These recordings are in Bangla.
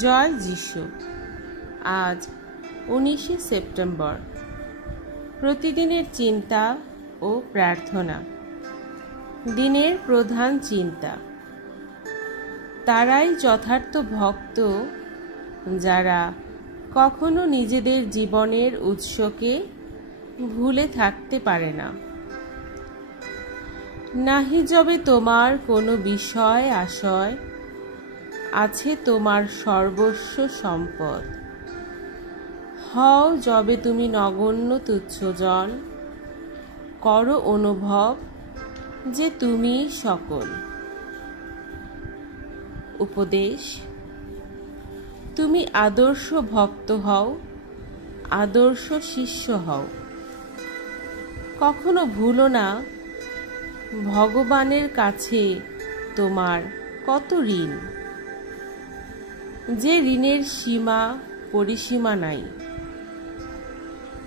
জয় যিশু। আজ 19শে সেপ্টেম্বর। প্রতিদিনের চিন্তা ও প্রার্থনা। দিনের প্রধান চিন্তা। তারাই যথার্থ ভক্ত যারা কখনো নিজেদের জীবনের উৎসকে ভুলে থাকতে পারে না। নাহি যবে তোমার কোনো বিষয় আশয়, আছে তোমার সর্বস্ব সম্পদ। হও যবে তুমি নগণ্য তুচ্ছজন, করো অনুভব যে তুমি সকল। উপদেশ: তুমি আদর্শ ভক্ত হও, আদর্শ শিষ্য হও। কখনো ভুলো না ভগবানের কাছে তোমার কত ঋণ, যে ঋণের সীমা পরিসীমা নাই।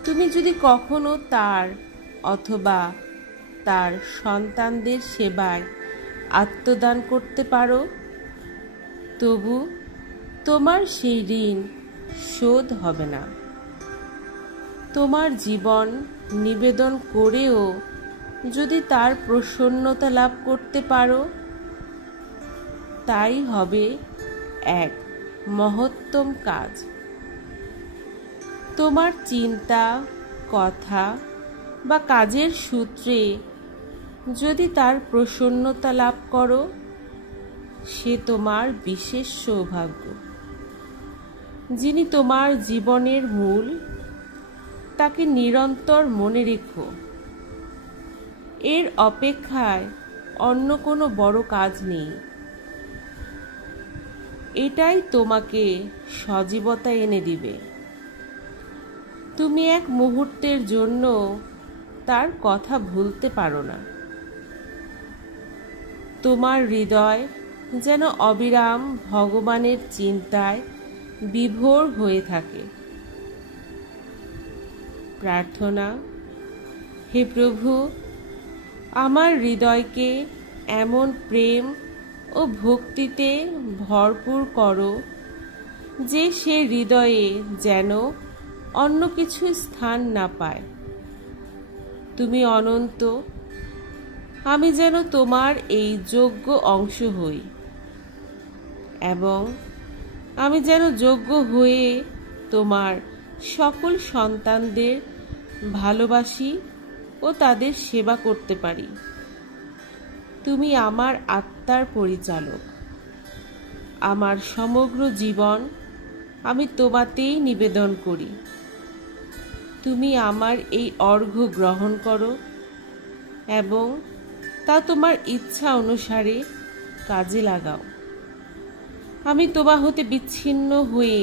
তুমি যদি কখনো তার অথবা তার সন্তানদের সেবায় আত্মদান করতে পারো, তবু তোমার সেই ঋণ শোধ হবে না। তোমার জীবন নিবেদন করেও যদি তার প্রসন্নতা লাভ করতে পারো, তাই হবে এক মহত্তম কাজ। তোমার চিন্তা, কথা বা কাজের সূত্রে যদি তার প্রসন্নতা লাভ করো, সে তোমার বিশেষ সৌভাগ্য। যিনি তোমার জীবনের মূল, তাকে নিরন্তর মনে রেখো। এর অপেক্ষায় অন্য কোনো বড় কাজ নেই। এটাই তোমাকে সজীবতা এনে দিবে। তুমি এক মুহূর্তের জন্য তার কথা ভুলতে পারো না। তোমার হৃদয় যেন অবিরাম ভগবানের চিন্তায় বিভোর হয়ে থাকে। প্রার্থনা: হে প্রভু, আমার হৃদয়কে এমন প্রেম ও ভক্তিতে ভরপুর করো যে সে হৃদয়ে যেন অন্য কিছু স্থান না পায়। তুমি অনন্ত, আমি যেন তোমার এই যোগ্য অংশ হই, এবং আমি যেন যোগ্য হয়ে তোমার সকল সন্তানদের ভালোবাসি ও তাদের সেবা করতে পারি। তুমি আমার আত্মার পরিচালক। আমার সমগ্র জীবন আমি তোমাতেই নিবেদন করি। তুমি আমার এই অর্ঘ্য গ্রহণ করো এবং তা তোমার ইচ্ছা অনুসারে কাজে লাগাও। আমি তোমা হতে বিচ্ছিন্ন হয়ে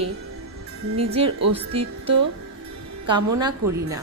নিজের অস্তিত্ব কামনা করি না।